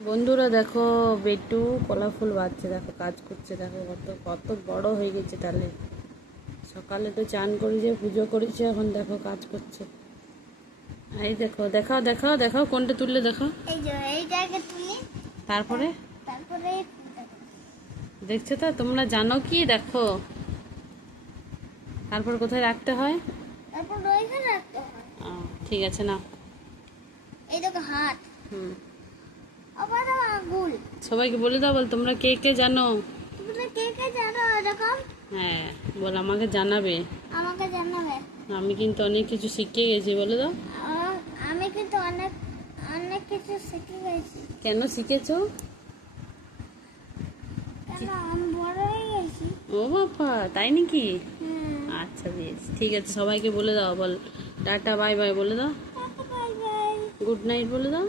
বন্ধুরা দেখো, বেটু কলা ফুল বাচ্ছে, দেখো কাজ করছে, দেখো কত কত বড় হয়ে গেছে। তাহলে সকালে তো চান করেছে, পুজো করেছে, এখন দেখো কাজ করছে। এই দেখো, দেখাও দেখাও দেখাও, কোনটা তুললে দেখো। এই যে এইটাকে তুলি, তারপরে তারপরে দেখছো তো, তোমরা জানো কি? দেখো তারপর কোথায় রাখতে হয়। তারপর ওইখানে রাখতে হয়। ঠিক আছে না। এই দেখো হাত, হুম, আবার আঙ্গুল। সবাইকে বলে দাও, বল তোমরা কে কে জানো। তোমরা কে কে জানো এরকম? হ্যাঁ, বল আমাকে জানাবে। আমাকে জানাবে। আমি কিন্তু অনেক কিছু শিখে গেছি, বলে দাও। আমি কিন্তু অনেক অনেক কিছু শিখে গেছি। কেন শিখেছো? কেন আমি বড় হয়ে গেছি। ও বাবা, তাই নাকি? হুম। আচ্ছা বেশ, ঠিক আছে, সবাইকে বলে দাও, বল টাটা বাই বাই বলে দাও, বাই বাই। গুড নাইট বলে দাও।